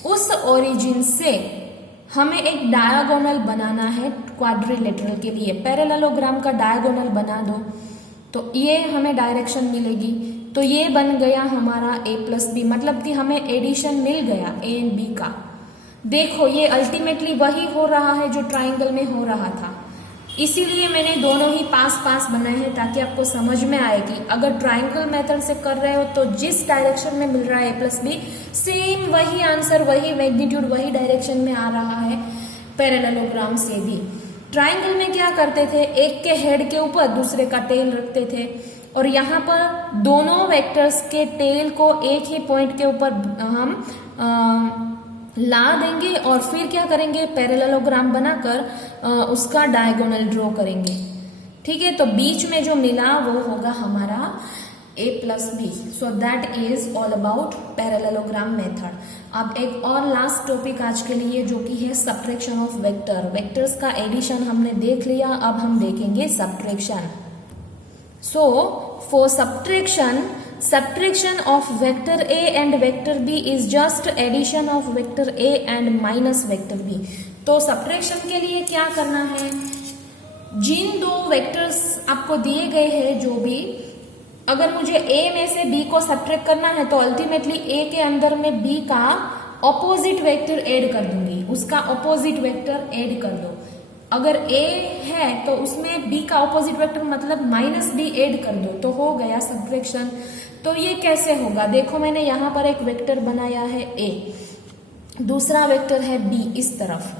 उस ओरिजिन से हमें एक डायगोनल बनाना है क्वाड्रिलेटरल के लिए। पैरेललोग्राम का डायगोनल बना दो तो ये हमें डायरेक्शन मिलेगी। तो ये बन गया हमारा a प्लस बी, मतलब कि हमें एडिशन मिल गया a एंड b का। देखो ये अल्टीमेटली वही हो रहा है जो ट्राइंगल में हो रहा था, इसीलिए मैंने दोनों ही पास पास बनाए हैं ताकि आपको समझ में आए कि अगर ट्राइंगल मेथड से कर रहे हो तो जिस डायरेक्शन में मिल रहा है a प्लस बी, सेम वही आंसर, वही मैग्नीट्यूड, वही डायरेक्शन में आ रहा है पैरेललोग्राम से भी। ट्राइंगल में क्या करते थे, एक के हेड के ऊपर दूसरे का टेल रखते थे, और यहाँ पर दोनों वेक्टर्स के टेल को एक ही पॉइंट के ऊपर हम ला देंगे और फिर क्या करेंगे, पैरेललोग्राम बनाकर उसका डायगोनल ड्रॉ करेंगे। ठीक है। तो बीच में जो मिला वो होगा हमारा a plus B. So that is all about parallelogram method. अब एक और लास्ट टॉपिक आज के लिए, जो कि है सब्ट्रैक्शन ऑफ वेक्टर। वेक्टर्स का एडिशन हमने देख लिया, अब हम देखेंगे subtraction. So for subtraction of vector a and vector b is just addition of vector a and minus vector b। तो सब्ट्रैक्शन के लिए क्या करना है, जिन दो वेक्टर्स आपको दिए गए हैं, जो भी, अगर मुझे a में से b को सब्ट्रैक्ट करना है तो अल्टीमेटली a के अंदर में b का ऑपोजिट वेक्टर ऐड कर दूंगी, उसका ऑपोजिट वेक्टर ऐड कर दो। अगर a है तो उसमें b का ऑपोजिट वेक्टर मतलब माइनस b ऐड कर दो, तो हो गया सब्ट्रैक्शन। तो ये कैसे होगा, देखो मैंने यहाँ पर एक वेक्टर बनाया है a, दूसरा वेक्टर है b इस तरफ।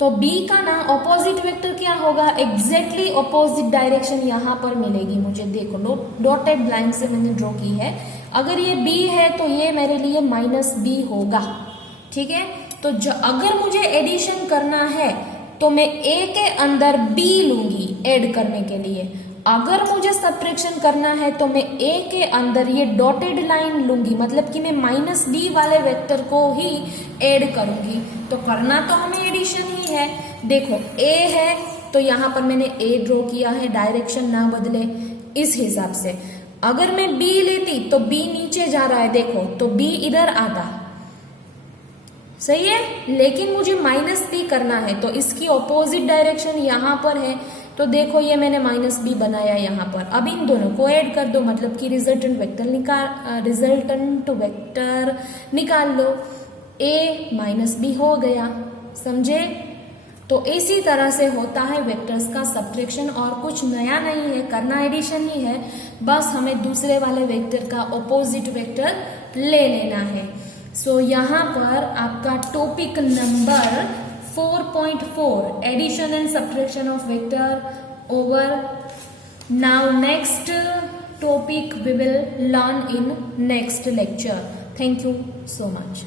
तो b का ना ऑपोजिट वेक्टर क्या होगा, एग्जैक्टली ऑपोजिट डायरेक्शन यहाँ पर मिलेगी मुझे। देखो डॉटेड लाइन से मैंने ड्रॉ की है। अगर ये b है तो ये मेरे लिए माइनस b होगा। ठीक है। तो अगर मुझे एडिशन करना है तो मैं a के अंदर b लूंगी ऐड करने के लिए। अगर मुझे सब्ट्रैक्शन करना है तो मैं a के अंदर ये डॉटेड लाइन लूंगी, मतलब कि मैं माइनस b वाले वेक्टर को ही ऐड करूंगी। तो करना तो हमें एडिशन ही है। देखो a है तो यहाँ पर मैंने a ड्रॉ किया है, डायरेक्शन ना बदले इस हिसाब से। अगर मैं b लेती तो b नीचे जा रहा है, देखो तो b इधर आता, सही है। लेकिन मुझे माइनस b करना है तो इसकी ऑपोजिट डायरेक्शन यहाँ पर है। तो देखो ये मैंने माइनस b बनाया यहाँ पर। अब इन दोनों को ऐड कर दो, मतलब कि रिजल्टेंट वेक्टर निकाल लो। a माइनस b हो गया, समझे। तो इसी तरह से होता है वेक्टर्स का सब्ट्रैक्शन, और कुछ नया नहीं है, करना एडिशन ही है, बस हमें दूसरे वाले वेक्टर का ऑपोजिट वेक्टर ले लेना है। सो यहाँ पर आपका topic number 4.4 addition and subtraction of vector over. Now next topic we will learn in next lecture. Thank you so much.